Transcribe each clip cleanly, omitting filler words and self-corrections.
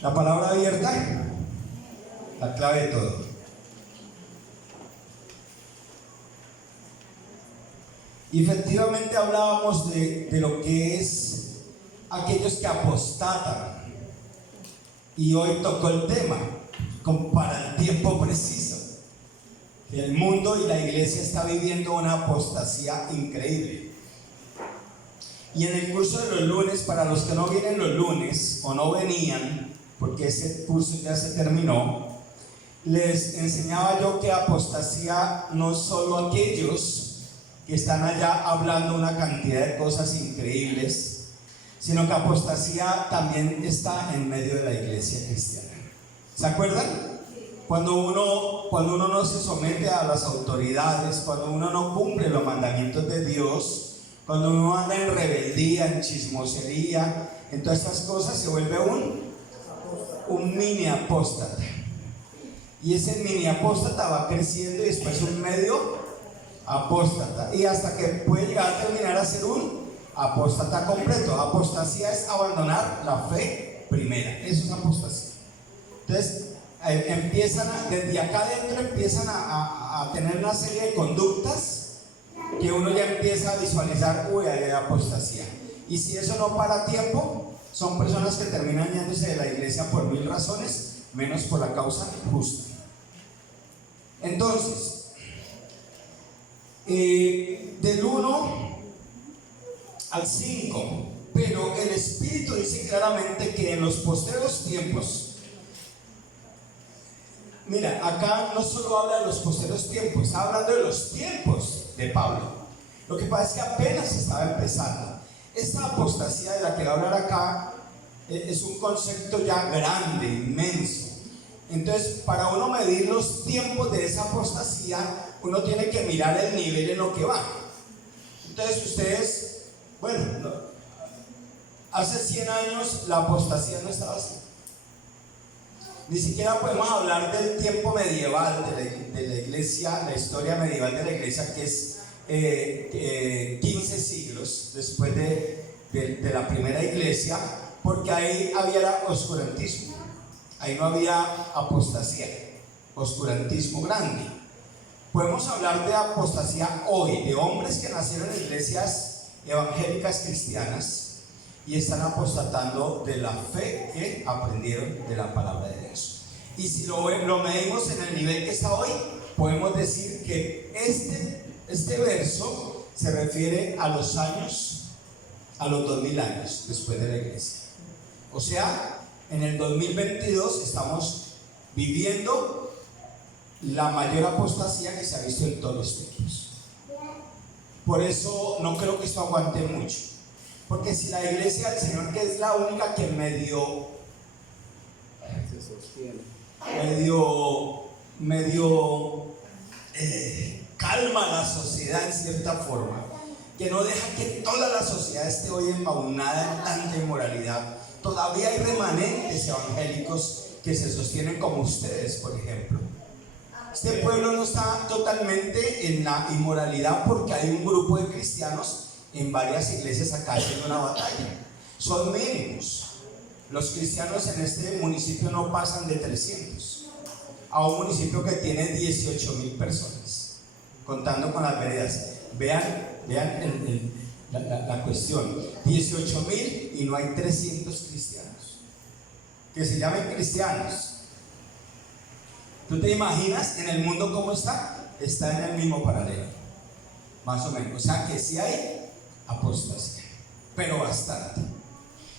La palabra abierta, la clave de todo. Y efectivamente hablábamos de lo que es aquellos que apostatan. Y hoy tocó el tema, para el tiempo preciso. El mundo y la iglesia está viviendo una apostasía increíble. Y en el curso de los lunes, para los que no vienen los lunes o no venían, porque ese curso ya se terminó, les enseñaba yo que apostasía no es solo aquellos que están allá hablando una cantidad de cosas increíbles, sino que apostasía también está en medio de la iglesia cristiana. ¿Se acuerdan? Cuando uno no se somete a las autoridades, cuando uno no cumple los mandamientos de Dios, cuando uno anda en rebeldía, en chismosería, en todas estas cosas, se vuelve un mini apóstata. Y ese mini apóstata va creciendo y después un medio apóstata. Y hasta que puede llegar a terminar a ser un apóstata completo. Apostasía es abandonar la fe primera. Eso es apostasía. Entonces, desde acá adentro empiezan a tener una serie de conductas que uno ya empieza a visualizar, hay apostasía. Y si eso no para tiempo, son personas que terminan yéndose de la iglesia por 1000 razones, menos por la causa justa. Entonces, del 1 al 5, pero el Espíritu dice claramente que en los postreros tiempos, mira, acá no solo habla de los postreros tiempos, está hablando de los tiempos de Pablo. Lo que pasa es que apenas estaba empezando. Esta apostasía de la que va a hablar acá es un concepto ya grande, inmenso. Entonces, para uno medir los tiempos de esa apostasía, uno tiene que mirar el nivel en lo que va. Entonces, ustedes, hace 100 años la apostasía no estaba así. Ni siquiera podemos hablar del tiempo medieval de la iglesia, la historia medieval de la iglesia, que es 15 siglos después de la primera iglesia, porque ahí había oscurantismo, ahí no había apostasía, oscurantismo grande. Podemos hablar de apostasía hoy, de hombres que nacieron en iglesias evangélicas cristianas y están apostatando de la fe que aprendieron de la palabra de Dios. Y si lo medimos en el nivel que está hoy, podemos decir que este verso se refiere a los 2000 años después de la iglesia. O sea, en el 2022 estamos viviendo la mayor apostasía que se ha visto en todos los tiempos. Por eso no creo que esto aguante mucho. Porque si la iglesia del Señor, que es la única que medio calma la sociedad en cierta forma, que no deja que toda la sociedad esté hoy embaunada en tanta inmoralidad, todavía hay remanentes evangélicos que se sostienen como ustedes, por ejemplo. Este pueblo no está totalmente en la inmoralidad porque hay un grupo de cristianos en varias iglesias acá haciendo una batalla. Son mínimos. Los cristianos en este municipio no pasan de 300 a un municipio que tiene 18,000 personas, contando con las veredas. Vean la cuestión: 18,000 y no hay 300 cristianos que se llamen cristianos. ¿Tú te imaginas en el mundo cómo está? Está en el mismo paralelo, más o menos. O sea que sí hay apostasía, pero bastante.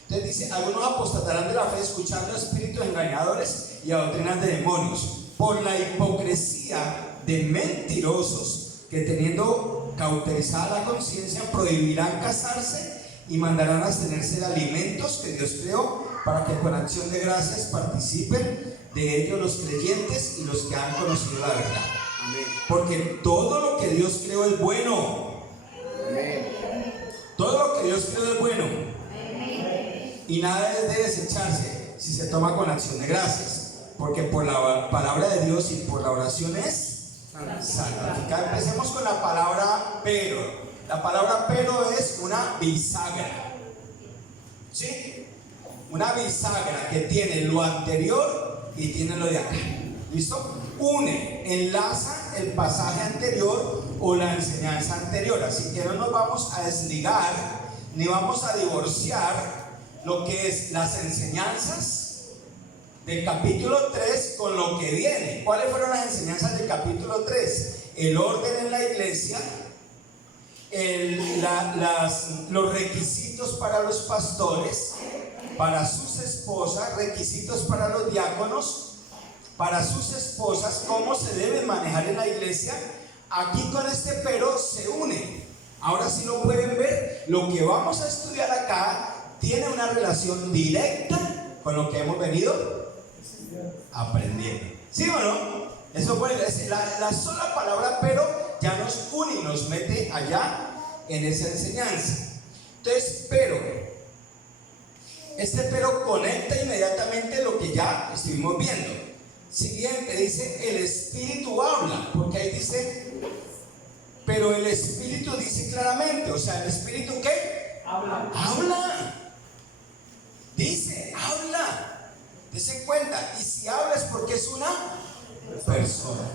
Entonces dice: algunos apostatarán de la fe escuchando a espíritus engañadores y a doctrinas de demonios, por la hipocresía de mentirosos que, teniendo cauterizada la conciencia, prohibirán casarse y mandarán abstenerse de alimentos que Dios creó, para que con acción de gracias participen de ellos los creyentes y los que han conocido la verdad. Amén. Porque todo lo que Dios creó es bueno. Amén. Todo lo que Dios creó es bueno. Amén. Y nada es de desecharse si se toma con acción de gracias, porque por la palabra de Dios y por la oración es santificada. Empecemos con la palabra pero. La palabra pero es una bisagra, ¿sí? una bisagra que tiene lo anterior y tiene lo de acá. ¿Listo? Une, enlaza el pasaje anterior o la enseñanza anterior. Así que no nos vamos a desligar ni vamos a divorciar lo que es las enseñanzas del capítulo 3 con lo que viene. ¿Cuáles fueron las enseñanzas del capítulo 3? El orden en la iglesia, los requisitos para los pastores, para sus esposas, requisitos para los diáconos, para sus esposas, cómo se debe manejar en la iglesia. Aquí con este pero se une. Ahora sí lo pueden ver, lo que vamos a estudiar acá tiene una relación directa con lo que hemos venido aprendiendo. ¿Sí o no? Eso puede, la sola palabra pero ya nos une y nos mete allá en esa enseñanza. Entonces, este pero conecta inmediatamente lo que ya estuvimos viendo. Siguiente, dice el Espíritu habla, porque ahí dice, pero el Espíritu dice claramente, o sea, ¿el Espíritu qué? Habla. Dice, habla. Dese cuenta, y si habla es porque es una persona.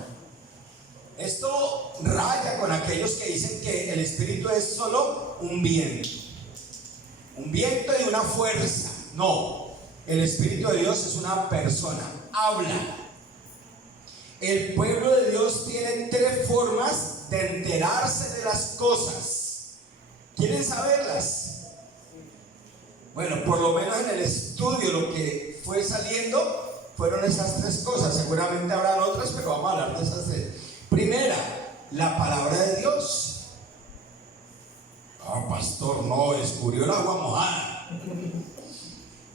Esto raya con aquellos que dicen que el Espíritu es solo un viento y una fuerza. No, el Espíritu de Dios es una persona, habla. El pueblo de Dios tiene 3 formas de enterarse de las cosas. ¿Quieren saberlas? Bueno, por lo menos en el estudio lo que fue saliendo fueron esas 3 cosas. Seguramente habrán otras, pero vamos a hablar de esas 3. Primera, la palabra de Dios. Pastor, no, descubrió el agua mojada.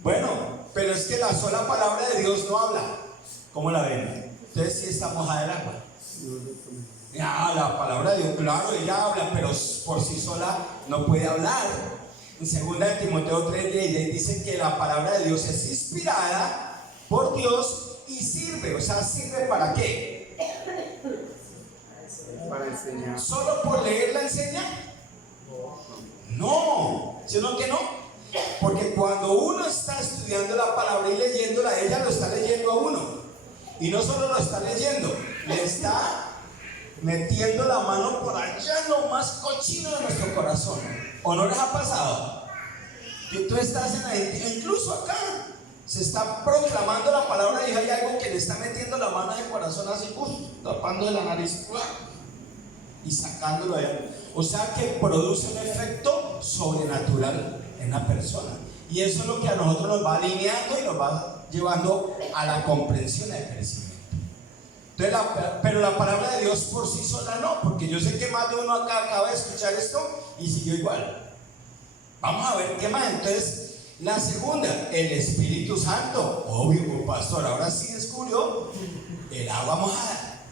Bueno, pero es que la sola palabra de Dios no habla. ¿Cómo la ven? Entonces sí está mojada el agua. Ya, la palabra de Dios, claro, ella habla, pero por sí sola no puede hablar. En 2 de Timoteo 3:10 dice que la palabra de Dios es inspirada por Dios y sirve. O sea, ¿sirve para qué? Para enseñar. ¿Solo por leerla enseña? No, sino que no. Porque cuando uno está estudiando la palabra y leyéndola, ella lo está leyendo a uno. Y no solo lo está leyendo, le está metiendo la mano por allá lo más cochino de nuestro corazón. ¿O no les ha pasado? Que tú estás incluso acá se está proclamando la palabra y hay algo que le está metiendo la mano en el corazón así, tapando de la nariz y sacándolo allá. O sea que produce un efecto sobrenatural en la persona. Y eso es lo que a nosotros nos va alineando y nos va llevando a la comprensión del crecimiento. Entonces, pero la palabra de Dios por sí sola no, porque yo sé que más de uno acá acaba de escuchar esto y siguió igual. Vamos a ver qué más. Entonces, la segunda, el Espíritu Santo. Obvio, pastor, ahora sí descubrió el agua mojada.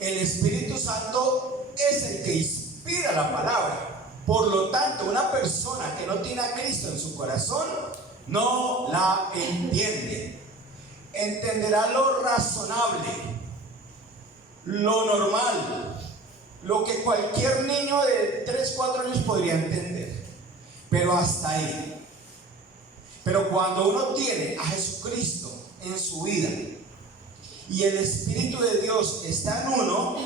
El Espíritu Santo es el que inspira la palabra. Por lo tanto, una persona que no tiene a Cristo en su corazón no la entiende. Entenderá lo razonable, lo normal, lo que cualquier niño de 3, 4 años podría entender, pero hasta ahí. Pero cuando uno tiene a Jesucristo en su vida y el Espíritu de Dios está en uno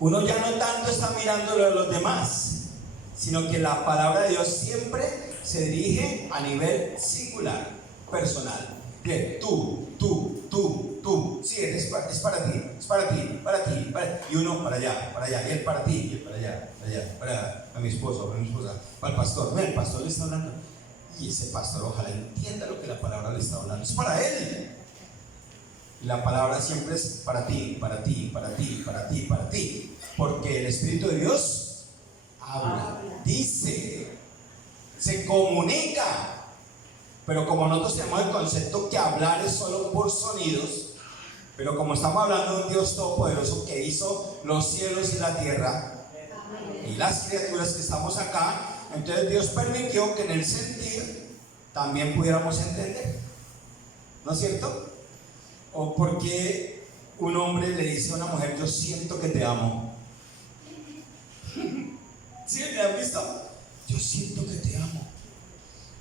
ya no tanto está mirándolo a los demás, sino que la palabra de Dios siempre se dirige a nivel singular, personal. Bien, tú, sí, es para ti, y uno para allá, y él para ti, y él para allá, para mi esposo, para el pastor. Mira, el pastor le está hablando, y ese pastor ojalá entienda lo que la palabra le está hablando, es para él. Y la palabra siempre es para ti, porque el Espíritu de Dios habla, dice, se comunica. Pero como nosotros tenemos el concepto que hablar es solo por sonidos, pero como estamos hablando de un Dios todopoderoso que hizo los cielos y la tierra y las criaturas que estamos acá, entonces Dios permitió que en el sentir también pudiéramos entender, ¿no es cierto? O porque un hombre le dice a una mujer, yo siento que te amo. ¿Sí? ¿Me han visto? Yo siento que te amo.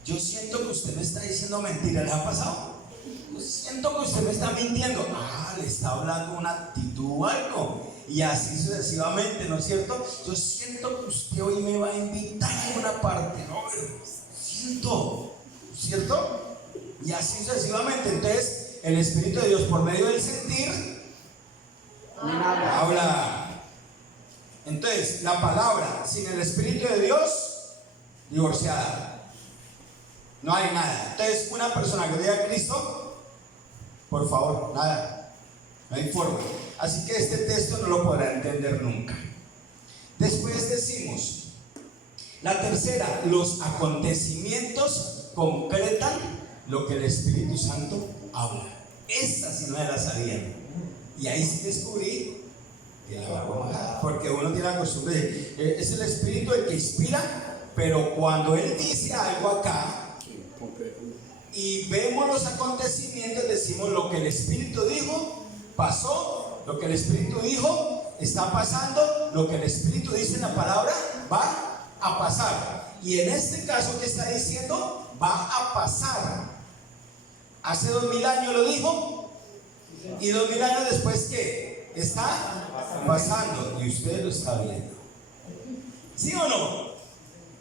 yo siento que usted me está diciendo mentira. ¿Le ha pasado? Yo siento que usted me está mintiendo. Le está hablando una actitud o algo. Y así sucesivamente, ¿no es cierto? Yo siento que usted hoy me va a invitar a alguna parte, ¿no? Siento, ¿cierto? Y así sucesivamente. Entonces, el Espíritu de Dios, por medio del sentir, habla. Entonces, la palabra sin el Espíritu de Dios, divorciada. No hay nada. Entonces, una persona que diga a Cristo, por favor, nada. No hay forma. Así que este texto no lo podrá entender nunca. Después decimos, la tercera, los acontecimientos concretan lo que el Espíritu Santo habla. Esta sí no la sabían. Y ahí sí descubrí que la barba majada, porque uno tiene la costumbre de, es el Espíritu el que inspira, pero cuando Él dice algo acá y vemos los acontecimientos, decimos lo que el Espíritu dijo, pasó, lo que el Espíritu dijo, está pasando, lo que el Espíritu dice en la palabra, va a pasar. Y en este caso que está diciendo, va a pasar. Hace 2000 años lo dijo, y 2000 años después, ¿qué? Está pasando, y usted lo está viendo. ¿Sí o no?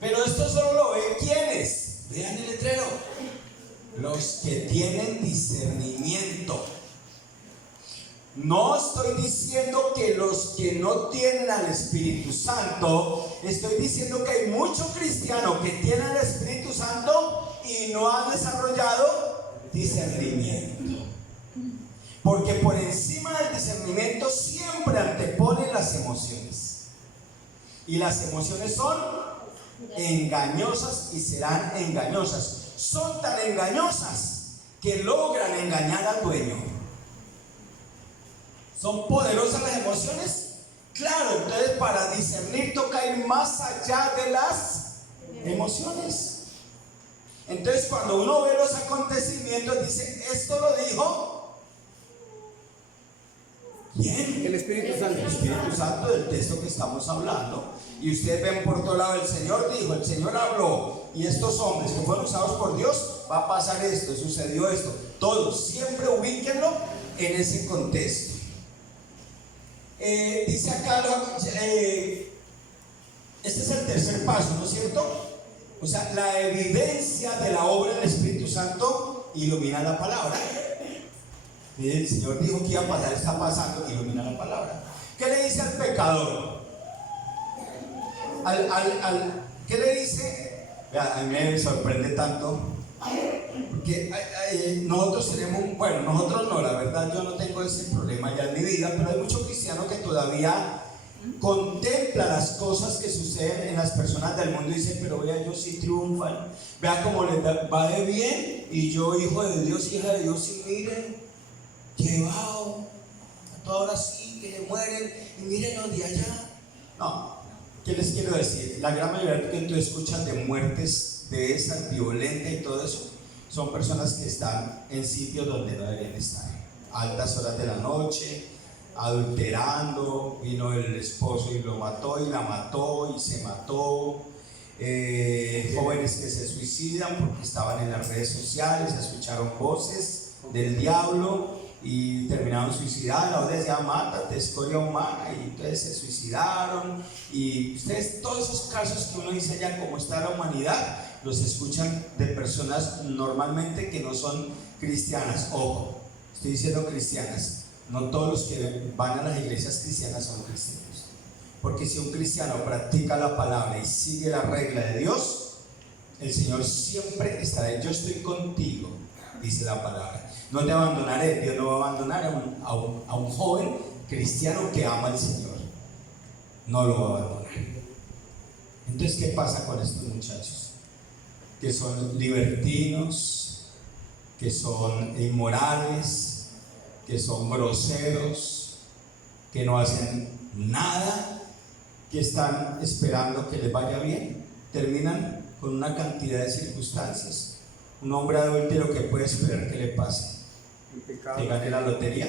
Pero esto solo lo ven ¿quiénes? Vean el letrero. Los que tienen discernimiento. No estoy diciendo que los que no tienen al Espíritu Santo, estoy diciendo que hay muchos cristianos que tienen al Espíritu Santo y no han desarrollado discernimiento. Porque por encima del discernimiento siempre anteponen las emociones. Y las emociones son engañosas y serán engañosas. Son tan engañosas que logran engañar al dueño. ¿Son poderosas las emociones? Claro, entonces para discernir toca ir más allá de las emociones. Entonces cuando uno ve los acontecimientos dice, esto lo dijo ¿quién? El Espíritu Santo. El Espíritu Santo del texto que estamos hablando. Y ustedes ven por todo lado, el Señor dijo, el Señor habló, y estos hombres que fueron usados por Dios, va a pasar esto, sucedió esto. Todos, siempre ubíquenlo en ese contexto. Dice acá, este es el tercer paso, ¿no es cierto? O sea, la evidencia de la obra del Espíritu Santo ilumina la palabra. El Señor dijo que iba a pasar, está pasando, ilumina la palabra. ¿Qué le dice al pecador? ¿Qué le dice? A mí me sorprende tanto, porque nosotros tenemos, bueno, nosotros no, la verdad yo no tengo ese problema ya en mi vida, pero hay muchos cristianos que todavía contemplan las cosas que suceden en las personas del mundo y dicen, pero vea, ellos sí triunfan, vea cómo les va de bien, y yo, hijo de Dios, hija de Dios, y miren, llevado, a toda hora sí, que le mueren, y miren los de allá. No, ¿qué les quiero decir? La gran mayoría que tú escuchas de muertes de esas violentas y todo eso, son personas que están en sitios donde no deberían estar, altas horas de la noche, adulterando, vino el esposo y lo mató y la mató y se mató, jóvenes que se suicidan porque estaban en las redes sociales, escucharon voces del diablo y terminaron suicidados. La otra decía, mátate, escoria humana, y entonces se suicidaron. Y ustedes, todos esos casos que uno dice ya cómo está la humanidad, los escuchan de personas normalmente que no son cristianas. Ojo, estoy diciendo cristianas, no todos los que van a las iglesias cristianas son cristianos, porque si un cristiano practica la palabra y sigue la regla de Dios, el Señor siempre estará. Yo estoy contigo, dice la palabra. No te abandonaré. Dios no va a abandonar a un joven cristiano que ama al Señor. No lo va a abandonar. Entonces, ¿qué pasa con estos muchachos? Que son libertinos, que son inmorales, que son groseros, que no hacen nada, que están esperando que les vaya bien. Terminan con una cantidad de circunstancias. Un hombre adúltero, que puede esperar que le pase, que gane la lotería,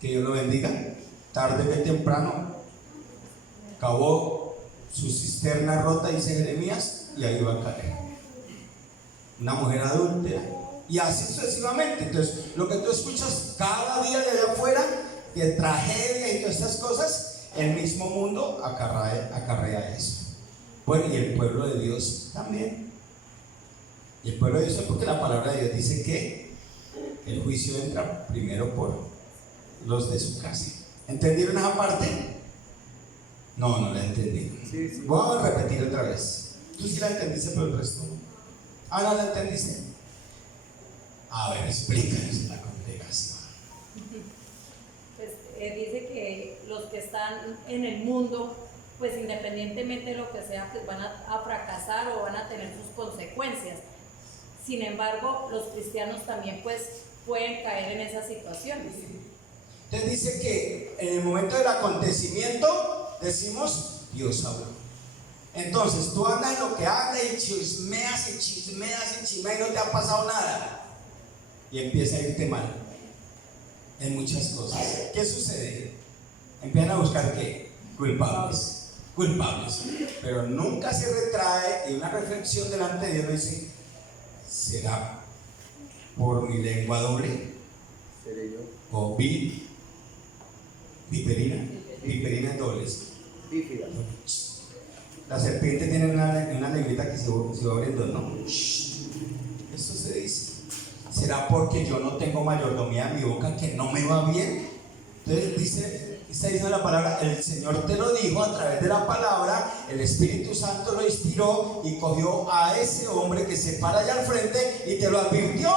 que Dios lo bendiga, tarde que temprano acabó su cisterna rota, dice Jeremías, y ahí va a caer. Una mujer adúltera, y así sucesivamente. Entonces, lo que tú escuchas cada día de allá afuera, de tragedia y todas estas cosas, el mismo mundo acarrea eso. Bueno, y el pueblo de Dios también. Y el pueblo de Dios, porque la palabra de Dios dice que el juicio entra primero por los de su casa. ¿Entendieron esa parte? No, no la entendí. Sí. Voy a repetir otra vez. Tú sí la entendiste, pero el resto no. Ah, ¿no la entendiste? A ver, explícanos en la congregación. Pues dice que los que están en el mundo, pues independientemente de lo que sea, pues van a fracasar o van a tener sus consecuencias. Sin embargo, los cristianos también pues pueden caer en esas situaciones. Entonces dice que en el momento del acontecimiento decimos, Dios habló. Entonces tú andas en lo que andas y chismeas y no te ha pasado nada. Y empieza a irte mal en muchas cosas. ¿Qué sucede? Empiezan a buscar ¿qué? Culpables. Pero nunca se retrae y una reflexión delante de Dios dice, ¿será por mi lengua doble? ¿Seré yo? ¿O viperina dobles? Bífida. La serpiente tiene una negrita que se va abriendo, ¿no? Eso se dice. ¿Será porque yo no tengo mayordomía en mi boca que no me va bien? Entonces está diciendo la palabra, el Señor te lo dijo a través de la palabra, el Espíritu Santo lo inspiró y cogió a ese hombre que se para allá al frente y te lo advirtió.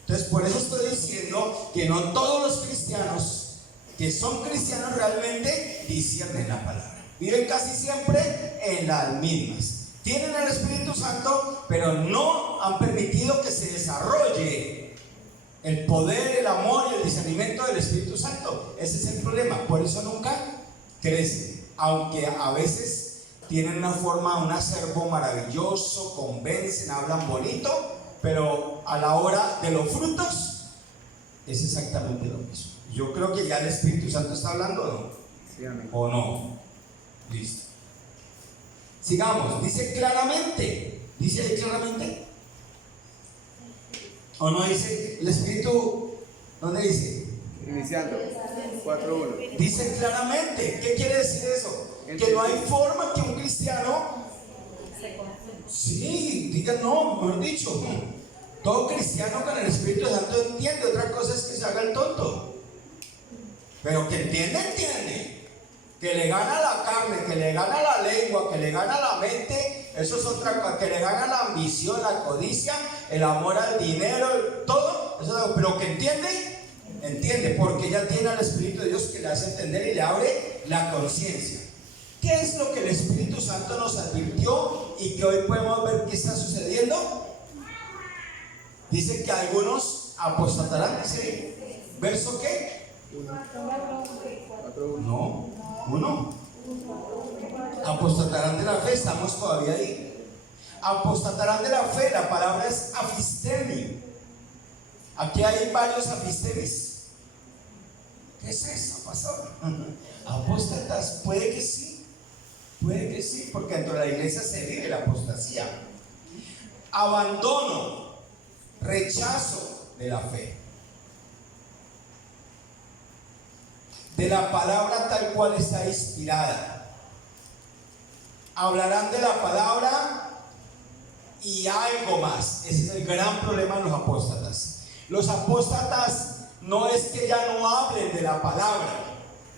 Entonces por eso estoy diciendo que no todos los cristianos que son cristianos realmente disciernen la palabra. Viven casi siempre en las mismas. Tienen el Espíritu Santo, pero no han permitido que se desarrolle el poder, el amor y el discernimiento del Espíritu Santo. Ese es el problema. Por eso nunca crecen. Aunque a veces tienen una forma, un acervo maravilloso, convencen, hablan bonito, pero a la hora de los frutos es exactamente lo mismo. Yo creo que ya el Espíritu Santo está hablando, ¿no? Sí, amén. ¿O no? Listo. Sigamos, dice claramente. ¿Dice ahí claramente? ¿O no dice? El Espíritu, ¿dónde dice? Iniciando. 4:1. Dice claramente. ¿Qué quiere decir eso? Que no hay forma que un cristiano, sí, diga no, mejor dicho, todo cristiano con el Espíritu Santo entiende. Otra cosa es que se haga el tonto. Pero que entiende. Que le gana la carne, que le gana la lengua, que le gana la mente, eso es otra cosa. Que le gana la ambición, la codicia, el amor al dinero, todo, eso, pero que entiende, porque ya tiene al Espíritu de Dios que le hace entender y le abre la conciencia. ¿Qué es lo que el Espíritu Santo nos advirtió y que hoy podemos ver que está sucediendo? Dice que algunos apostatarán, dice, ¿verso qué? 4:1. No, uno. Apostatarán de la fe, estamos todavía ahí. Apostatarán de la fe, la palabra es afistemi. Aquí hay varios afistemis. ¿Qué es eso, pastor? Apóstatas, puede que sí, porque dentro de la iglesia se vive la apostasía. Abandono, rechazo de la fe, de la palabra tal cual está inspirada. Hablarán de la palabra y algo más. Ese es el gran problema de los apóstatas. Los apóstatas no es que ya no hablen de la palabra.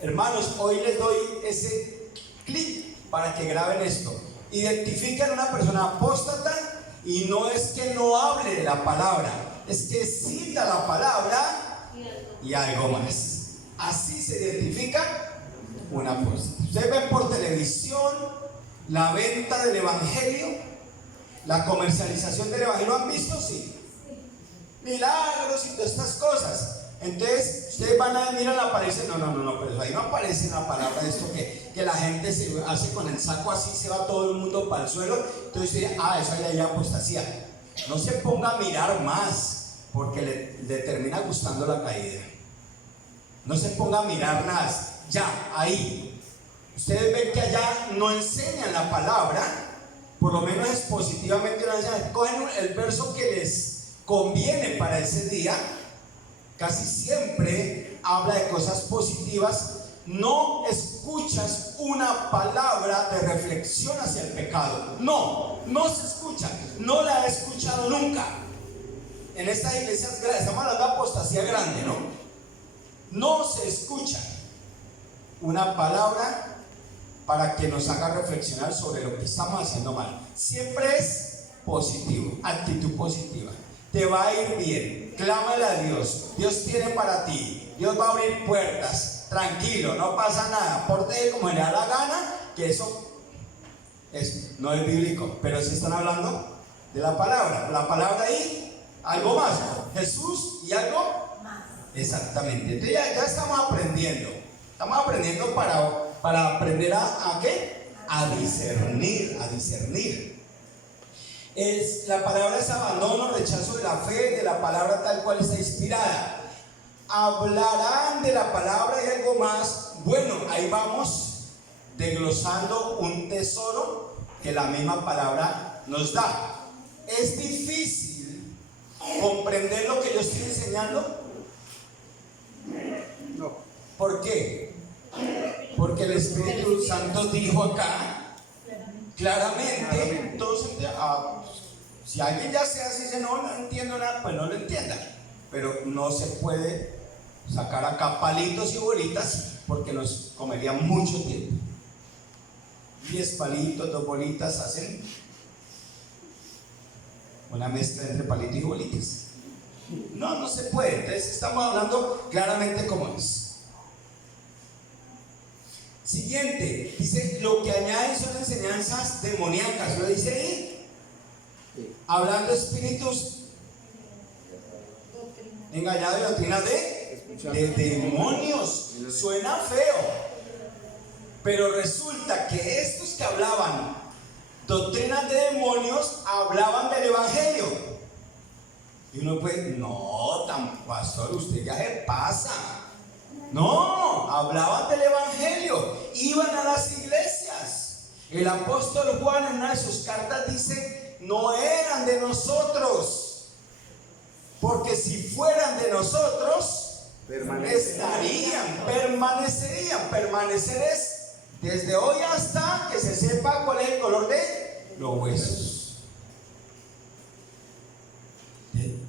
Hermanos, hoy les doy ese clic para que graben esto. Identifican a una persona apóstata y no es que no hable de la palabra, es que cita la palabra y algo más. Así se identifica un apóstata. Ustedes ven por televisión la venta del evangelio, la comercialización del evangelio. ¿Han visto? Sí. Milagros y todas estas cosas. Entonces ustedes van a mirar la palabra y dicen, no, pero ahí no aparece en la palabra esto que la gente se hace con el saco así, se va todo el mundo para el suelo. Entonces ustedes, eso ahí hay apostasía. No se ponga a mirar más, porque le termina gustando la caída. No se ponga a mirar nada, ya, ahí. Ustedes ven que allá no enseñan la palabra, por lo menos es positivamente una enseñanza. Cogen el verso que les conviene para ese día, casi siempre habla de cosas positivas. No escuchas una palabra de reflexión hacia el pecado. No se escucha. No la he escuchado nunca. En estas iglesias grandes, estamos hablando de apostasía grande, ¿no? No se escucha una palabra para que nos haga reflexionar sobre lo que estamos haciendo mal. Siempre es positivo, actitud positiva. Te va a ir bien. Clámale a Dios. Dios tiene para ti. Dios va a abrir puertas. Tranquilo, no pasa nada. Pórtate como le da la gana, que eso no es bíblico. Pero si están hablando de la palabra. La palabra ahí, algo más. Jesús y algo más. Exactamente. Entonces ya estamos aprendiendo. Estamos aprendiendo para aprender a ¿qué? A discernir. La palabra es abandono, rechazo de la fe, de la palabra tal cual está inspirada. Hablarán de la palabra y algo más. Bueno, ahí vamos desglosando un tesoro que la misma palabra nos da. Es difícil comprender lo que yo estoy enseñando. No. ¿Por qué? Porque el Espíritu Santo dijo acá claramente. Entonces, si alguien ya se hace y dice no entiendo nada, pues no lo entienda. Pero no se puede sacar acá palitos y bolitas porque nos comería mucho tiempo. 10 palitos, 2 bolitas hacen una mezcla entre palitos y bolitas. No se puede. Entonces estamos hablando claramente cómo es. Siguiente, dice, lo que añaden son enseñanzas demoníacas. ¿Lo dice ahí? Sí. Hablando de espíritus engañados y doctrinas de demonios. Suena feo, pero resulta que estos que hablaban doctrinas de demonios hablaban del evangelio. Y uno pues, no, tan pastor, usted ya se pasa. No, hablaban del evangelio, iban a las iglesias. El apóstol Juan en una de sus cartas dice, no eran de nosotros, porque si fueran de nosotros, permanecerían. Permanecer es desde hoy hasta que se sepa cuál es el color de los huesos.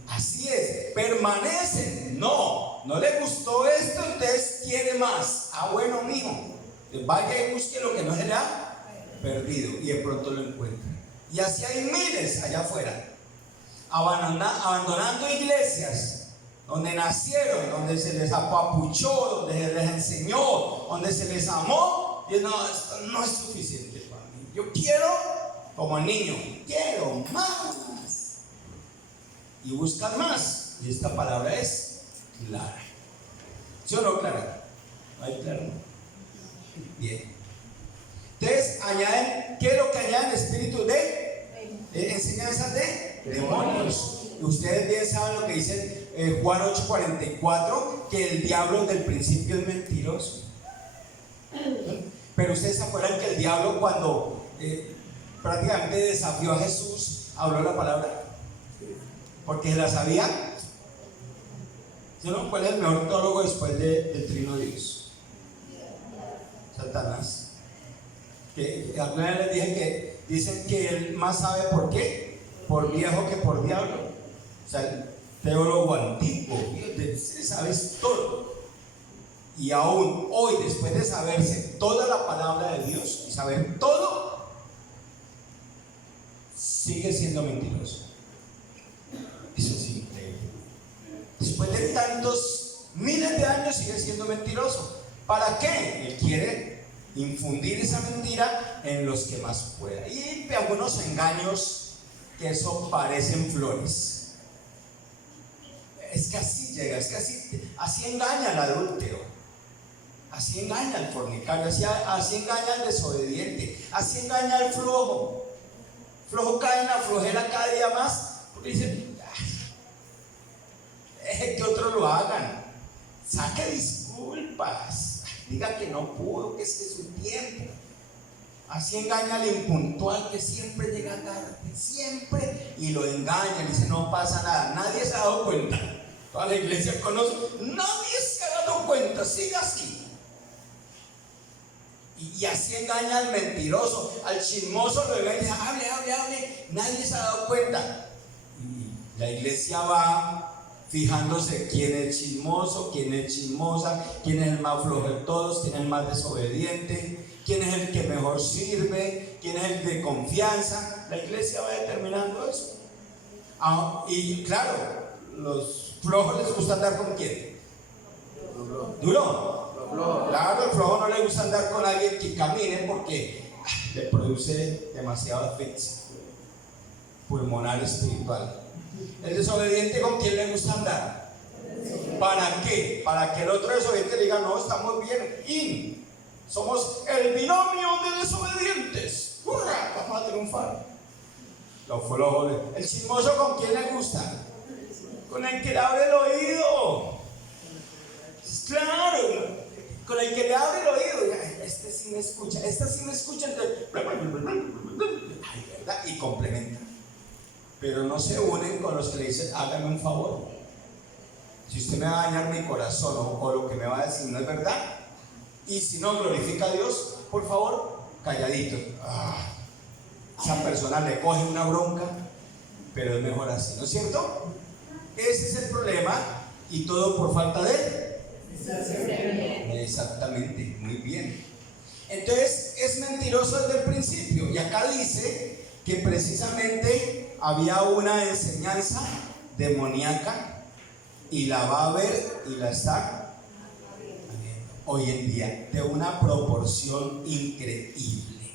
Así es, permanecen. No le gustó esto, entonces quiere más. Bueno, mijo, vaya y busque lo que no será perdido, y de pronto lo encuentra. Y así hay miles allá afuera, abandonando iglesias donde nacieron, donde se les apapuchó, donde se les enseñó, donde se les amó. Y no, esto no es suficiente para mí. Yo quiero, como el niño, quiero más. Y buscan más. Y esta palabra es clara. ¿Sí o no clara? ¿No hay clara? Bien. Entonces, añaden, ¿qué es lo que añaden? Espíritu de enseñanzas de demonios. Y ustedes bien saben lo que dice Juan 8:44, que el diablo desde el principio es mentiroso. Pero ustedes se acuerdan que el diablo, cuando prácticamente desafió a Jesús, habló la palabra, porque se la sabía. ¿No? ¿Cuál es el mejor teólogo después del trino de Dios? Satanás. Que alguna vez les dije que dicen que él más sabe por qué, por viejo que por diablo. O sea, el teólogo antiguo, sabes todo. Y aún hoy, después de saberse toda la palabra de Dios y saber todo, sigue siendo mentiroso. Eso es increíble. Después de tantos miles de años sigue siendo mentiroso. ¿Para qué? Él quiere infundir esa mentira en los que más pueda. Y algunos engaños que eso parecen flores. Es que así llega, es que así engaña al adúltero, así engaña al fornicario, así engaña al desobediente, así engaña al flojo. Flojo cae en la flojera cada día más, porque dice, que otros lo hagan, saque disculpas, diga que no pudo, que es su tiempo. Así engaña al impuntual que siempre llega tarde, siempre, y lo engaña, y dice no pasa nada, nadie se ha dado cuenta. Toda la iglesia conoce, nadie se ha dado cuenta, siga así. Y así engaña al mentiroso, al chismoso lo engaña y dice, hable, nadie se ha dado cuenta. Y la iglesia va fijándose quién es chismoso, quién es chismosa, quién es el más flojo de todos, quién es el más desobediente, quién es el que mejor sirve, quién es el de confianza. La iglesia va determinando eso. Y claro, los flojos les gusta andar con quién. ¿Duro? Claro, al flojo no le gusta andar con alguien que camine porque le produce demasiado asfixia pulmonar espiritual. El desobediente, ¿con quién le gusta andar? ¿Para qué? Para que el otro desobediente diga, no, estamos bien, somos el binomio de desobedientes. ¡Hurra! Vamos a triunfar. Los flojos. El chismoso, ¿con quién le gusta? Con el que le abre el oído. Claro, con el que le abre el oído. Este sí me escucha, esta sí me escucha. Entonces, ¿verdad? Y complementa. Pero no se unen con los que le dicen, hágame un favor. Si usted me va a dañar mi corazón o lo que me va a decir no es verdad, y si no glorifica a Dios, por favor, calladito. Esa persona le coge una bronca, pero es mejor así, ¿no es cierto? Ese es el problema, y todo por falta de exactamente, muy bien. Entonces es mentiroso desde el principio, y acá dice que precisamente había una enseñanza demoníaca, y la va a ver y la está hoy en día de una proporción increíble.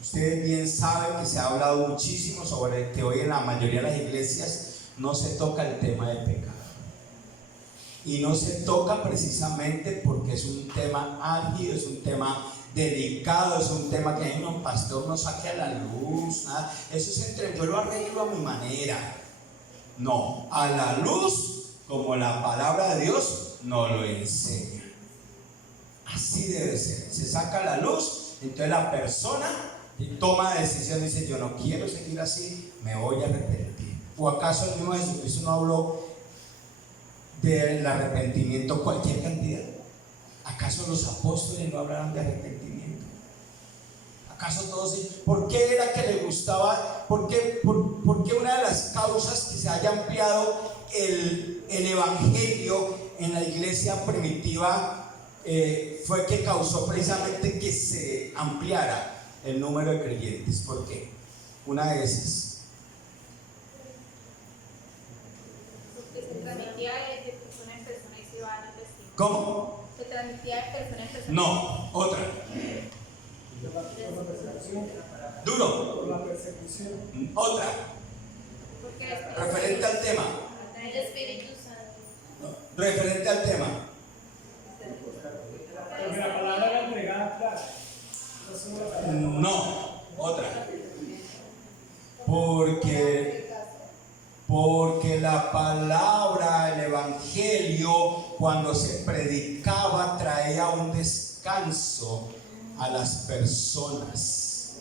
Ustedes bien saben que se ha hablado muchísimo sobre que hoy en la mayoría de las iglesias no se toca el tema del pecado. Y no se toca precisamente porque es un tema álgido, es un tema delicado, es un tema que un pastor no saque a la luz, nada. Eso es entre yo lo arreglo a mi manera. No, a la luz, como la palabra de Dios nos lo enseña. Así debe ser. Se saca a la luz, entonces la persona toma decisión, dice, yo no quiero seguir así, me voy a arrepentir. ¿O acaso el mismo Jesucristo no habló del arrepentimiento cualquier cantidad? ¿Acaso los apóstoles no hablaron de arrepentimiento? ¿Acaso todos? ¿Por qué era que le gustaba? ¿Por qué una de las causas que se haya ampliado el evangelio en la iglesia primitiva fue que causó precisamente que se ampliara el número de creyentes? ¿Por qué? Una de esas. Porque se transmitía de persona en persona y se iban a testigo. ¿Cómo? Se transmitía de persona en persona. No, otra. Duro. Por la persecución. Otra. Porque Referente al tema. el Espíritu Santo. Referente al tema. Porque la palabra era entregada clara. No, otra. Porque la palabra, el evangelio, cuando se predicaba, traía un descanso a las personas,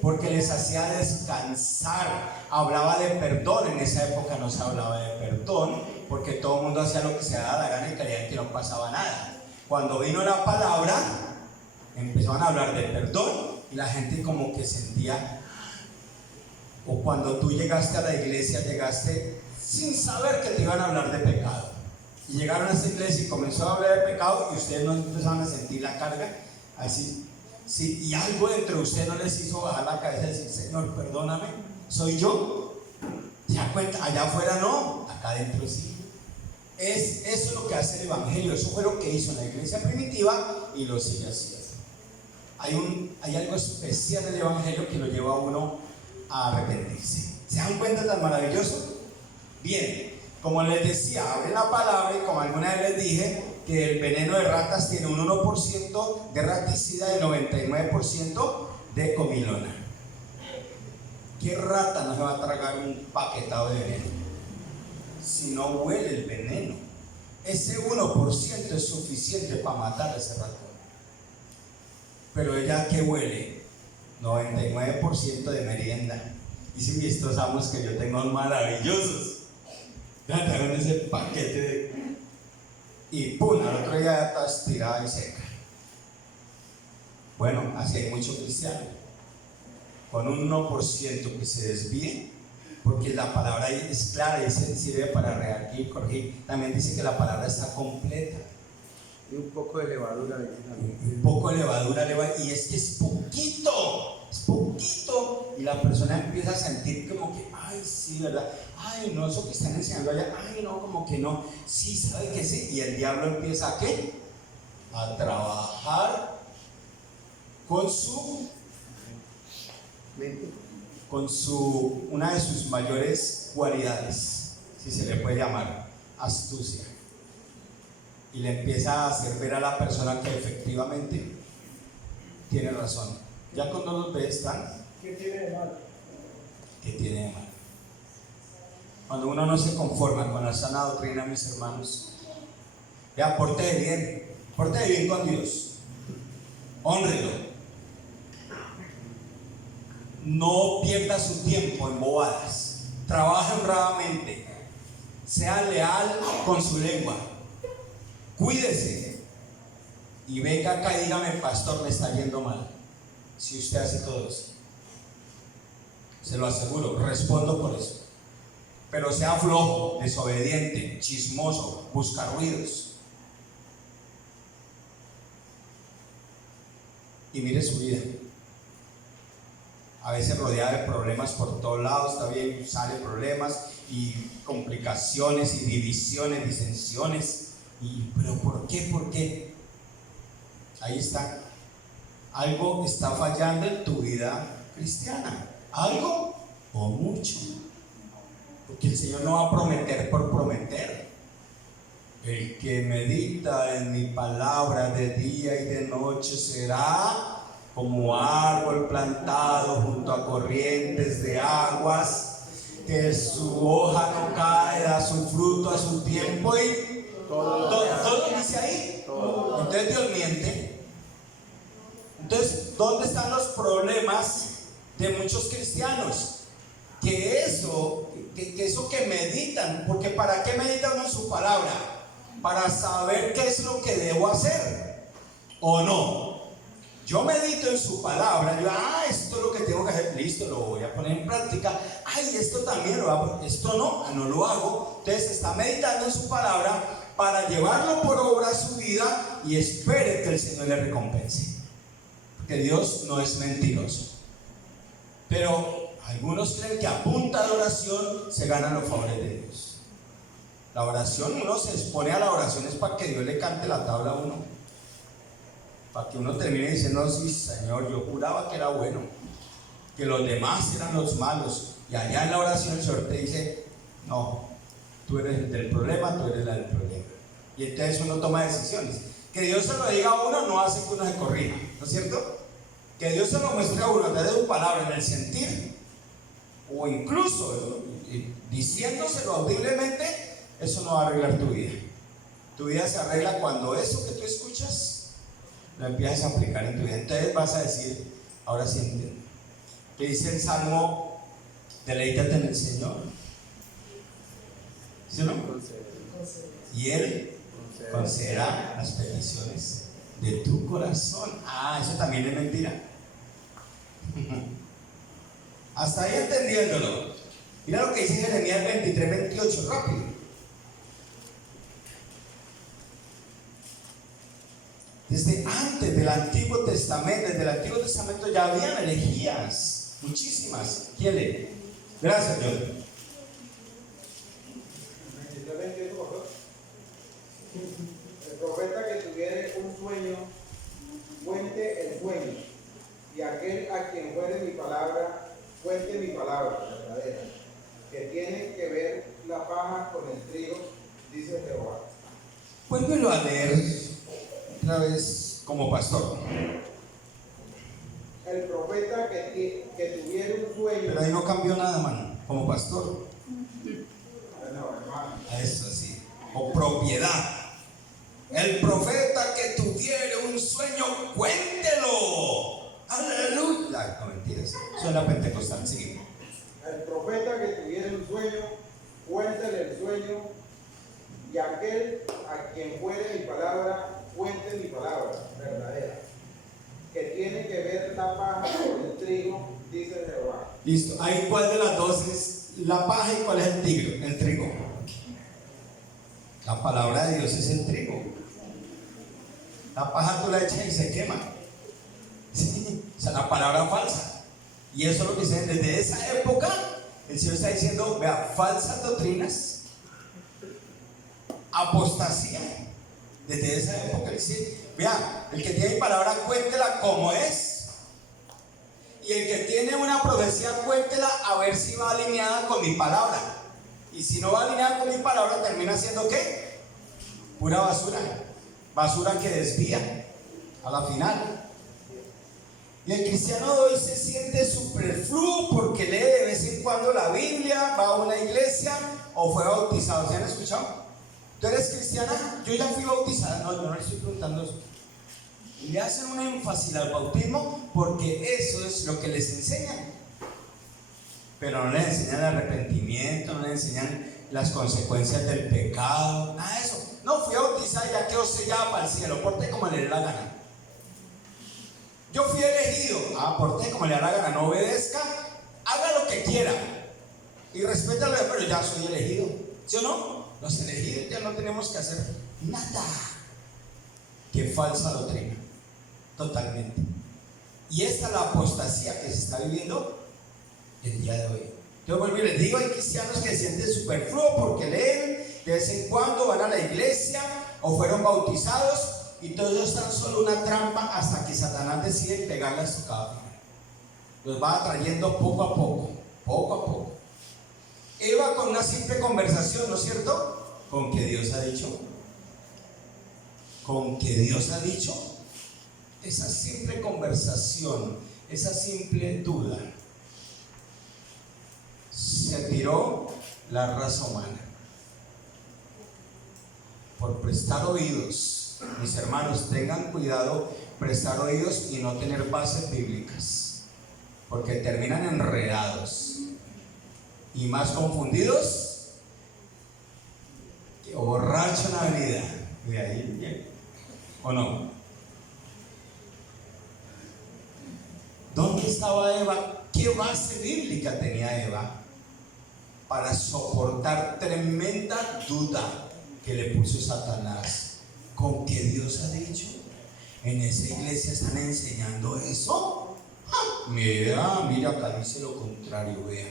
porque les hacía descansar. Hablaba de perdón. En esa época no se hablaba de perdón, porque todo el mundo hacía lo que se daba la gana y creían que no pasaba nada. Cuando vino la palabra, empezaron a hablar de perdón, y la gente como que sentía. O cuando tú llegaste a la iglesia, llegaste sin saber que te iban a hablar de pecado, y llegaron a esa iglesia y comenzó a hablar de pecado, y ustedes no empezaron a sentir la carga así, sí, y algo dentro de ustedes no les hizo bajar la cabeza y decir, Señor, perdóname, soy yo. ¿Te das cuenta? Allá afuera no, acá adentro sí. Eso es lo que hace el evangelio. Eso fue lo que hizo en la iglesia primitiva y lo sigue haciendo. Hay algo especial en el evangelio que lo lleva a uno a arrepentirse. ¿Se dan cuenta tan maravilloso? Bien, como les decía, abren la palabra, y como alguna vez les dije, que el veneno de ratas tiene un 1% de raticida y 99% de comilona. ¿Qué rata no se va a tragar un paquetado de veneno si no huele el veneno? Ese 1% es suficiente para matar a ese ratón. Pero ella, ¿qué huele? 99% de merienda. Y si estos amos que yo tengo maravillosos, ya trajeron ese paquete de... Y ¡pum! Al otro día ya está estirada y seca. Bueno, así hay mucho cristiano, con un 1% que se desvíe, porque la palabra ahí es clara y se sirve para redarguir, corregir. También dice que la palabra está completa. Y un poco de levadura. Un poco de levadura, y es que es poquito, y la persona empieza a sentir como que, ay, sí, ¿verdad? Ay, no, eso que están enseñando allá, ay, no, como que no, sí, sabe que sí, y el diablo empieza ¿a qué? A trabajar con una de sus mayores cualidades, si se le puede llamar, astucia. Y le empieza a hacer ver a la persona que efectivamente tiene razón. Ya cuando los ve están, ¿Qué tiene de malo? ¿qué tiene de malo? Cuando uno no se conforma con la sana doctrina, mis hermanos, ya porte bien con Dios, hónrelo. No pierda su tiempo en bobadas, trabaje honradamente, sea leal con su lengua, cuídese y venga acá y dígame, pastor, me está yendo mal. Si usted hace todo eso, se lo aseguro, respondo por eso. Pero sea flojo, desobediente, chismoso, busca ruidos. Y mire su vida. A veces rodeada de problemas por todos lados, está bien, salen problemas y complicaciones y divisiones, disensiones. ¿Pero por qué? ¿Por qué? Ahí está. Algo está fallando en tu vida cristiana. ¿Algo o mucho? Porque el Señor no va a prometer por prometer. El que medita en mi palabra de día y de noche será como árbol plantado junto a corrientes de aguas, que su hoja no cae, da su fruto a su tiempo y todo dice ahí. Entonces Dios miente. Entonces, ¿dónde están los problemas de muchos cristianos? Que eso que meditan, porque ¿para qué meditan en su palabra? Para saber qué es lo que debo hacer o no. Yo medito en su palabra, esto es lo que tengo que hacer, listo, lo voy a poner en práctica. Esto también lo hago, esto no lo hago. Entonces está meditando en su palabra para llevarlo por obra a su vida y espere que el Señor le recompense. Porque Dios no es mentiroso. Pero algunos creen que a punta de oración se ganan los favores de Dios. La oración, uno se expone a la oración es para que Dios le cante la tabla a uno. Para que uno termine diciendo, sí, Señor, yo juraba que era bueno, que los demás eran los malos. Y allá en la oración el Señor te dice, no, tú eres el del problema, tú eres la del problema. Y entonces uno toma decisiones. Que Dios se lo diga a uno no hace que uno se corrija, ¿no es cierto? Que Dios se lo muestre a uno a través de su palabra en el sentir, o incluso diciéndoselo audiblemente, eso no va a arreglar tu vida. Tu vida se arregla cuando eso que tú escuchas lo empiezas a aplicar en tu vida. Entonces vas a decir, ahora sí entiendo. Que dice el Salmo, deleítate en el Señor. ¿Sí o no? Y Él concederá las peticiones de tu corazón. Eso también es mentira. Hasta ahí entendiéndolo. Mira lo que dice Jeremías 23:28, rápido. Desde antes del Antiguo Testamento, ya habían herejías, muchísimas. ¿Quién lee? Gracias, John. 23:28, por favor. El profeta que tuviere un sueño, cuente el sueño, y aquel a quien fuere mi palabra, cuente mi palabra verdadera, que tiene que ver la paja con el trigo, dice Jehová. Vuélvelo a leer otra vez como pastor. El profeta que tuviera un sueño. Pero ahí no cambió nada, mano, como pastor. A eso sí. O propiedad. El profeta que tuviera un sueño, cuéntelo. pentecostal, no mentiras. Eso es la pentecostal, sigue. El profeta que tuviera un sueño, cuéntale el sueño, y aquel a quien fuere mi palabra, cuente mi palabra verdadera, que tiene que ver la paja con el trigo, dice Jehová. Listo. Ahí, ¿cuál de las dos es la paja y cuál es el trigo? El trigo. La palabra de Dios es el trigo. La paja tú la echas y se quema. Sí, o sea, la palabra falsa. Y eso es lo que dicen desde esa época. El Señor está diciendo, vea, falsas doctrinas, apostasía. Desde esa época dice, vea, el que tiene palabra cuéntela como es. Y el que tiene una profecía cuéntela a ver si va alineada con mi palabra. Y si no va alineada con mi palabra, termina siendo ¿qué? Pura basura. Basura que desvía a la final. Y el cristiano de hoy se siente superfluo porque lee de vez en cuando la Biblia, va a una iglesia o fue bautizado. ¿Se han escuchado? ¿Tú eres cristiana? Yo ya fui bautizada. No, yo no le estoy preguntando eso. Le hacen un énfasis al bautismo porque eso es lo que les enseñan. Pero no les enseñan el arrepentimiento, no les enseñan las consecuencias del pecado, nada de eso. No, fui bautizada y ya quedó sellada para el cielo, porte como le dé la gana. Yo fui elegido, porte como le da la gana, no obedezca, haga lo que quiera y respétalo, pero ya soy elegido, ¿sí o no? Los elegidos ya no tenemos que hacer nada. Qué falsa doctrina, totalmente. Y esta es la apostasía que se está viviendo el día de hoy. Yo vuelvo y les digo, hay cristianos que se sienten superfluos porque leen, de vez en cuando van a la iglesia o fueron bautizados y todo eso es tan solo una trampa hasta que Satanás decide pegarle a su cabeza. Los va atrayendo poco a poco, poco a poco. Eva con una simple conversación, ¿no es cierto? Con que Dios ha dicho. Con que Dios ha dicho. Esa simple conversación, esa simple duda, se tiró la raza humana por prestar oídos. Mis hermanos, tengan cuidado, prestar oídos y no tener bases bíblicas, porque terminan enredados y más confundidos que borracho en la vida. De ahí, ¿o no? ¿Dónde estaba Eva? ¿Qué base bíblica tenía Eva para soportar tremenda duda que le puso Satanás? ¿Con que Dios ha dicho? ¿En esa iglesia están enseñando eso? Mira, acá dice lo contrario, vea.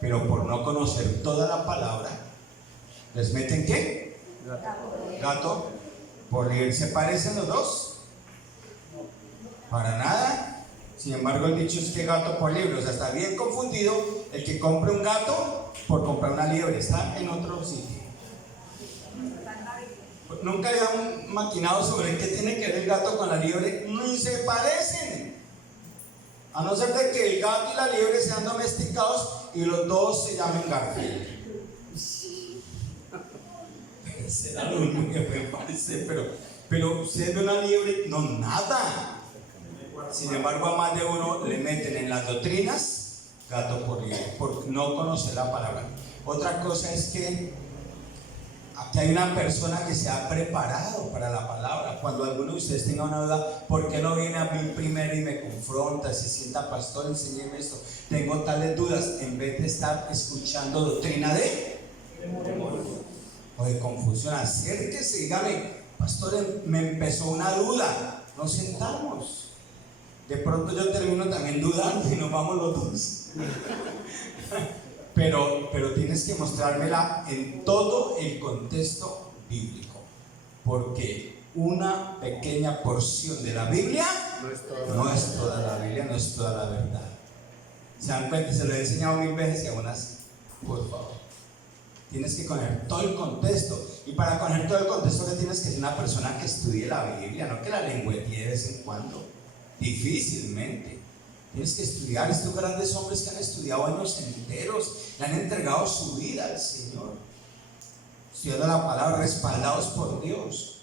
Pero por no conocer toda la palabra, ¿les meten qué? Gato. ¿Por libre? ¿Se parecen los dos? Para nada. Sin embargo, el dicho es que gato por liebre. O sea, está bien confundido el que compre un gato por comprar una liebre. Está en otro sitio. Nunca había maquinado sobre qué tiene que ver el gato con la liebre. Ni se parecen. A no ser de que el gato y la liebre sean domesticados y los dos se llamen Garfield. Será lo único que me parece, pero usted ve una liebre, no, nada. Sin embargo, a más de uno le meten en las doctrinas gato por liebre, por no conocer la palabra. Otra cosa es que aquí hay una persona que se ha preparado para la palabra. Cuando alguno de ustedes tenga una duda, ¿por qué no viene a mí primero y me confronta? Se sienta, pastor, enséñeme esto. Tengo tales dudas, en vez de estar escuchando doctrina de o de confusión, acérquese, dígame, pastor, me empezó una duda. Nos sentamos. De pronto yo termino también dudando y nos vamos los dos. Pero tienes que mostrármela en todo el contexto bíblico, porque una pequeña porción de la Biblia no es toda la Biblia, no es toda la verdad. ¿Se dan cuenta? Se lo he enseñado 1000 veces y aún así, por favor, tienes que conocer todo el contexto. Y para conocer todo el contexto, que tienes que ser una persona que estudie la Biblia, no que la lengüetee de vez en cuando. Difícilmente. Tienes que estudiar. Estos grandes hombres que han estudiado años enteros, le han entregado su vida al Señor, estudiando la palabra, respaldados por Dios.